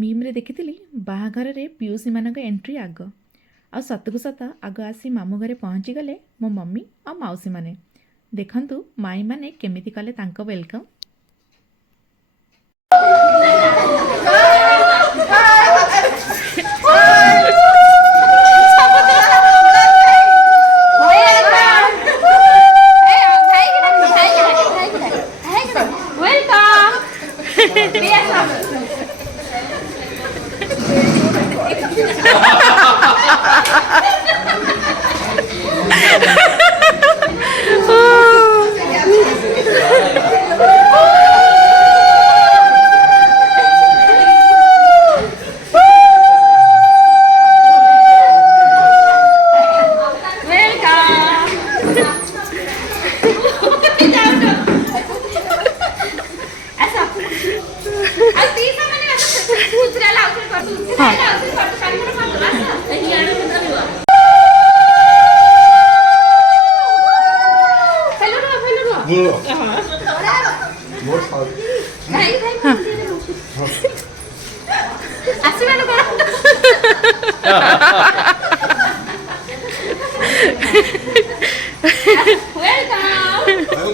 मीम्रे देखी बाहाघर पीयूसी मान एंट्री आग आ सतकु सत आग आसी मामू घरे पहुँची गले मो मम्मी आ मौसी माने देखंतु माई माने केमिति कले तांको वेलकम।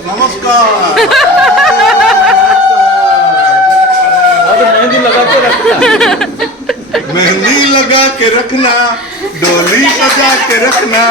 नमस्कार। मेहंदी लगा के रखना, डोली सजा के रखना।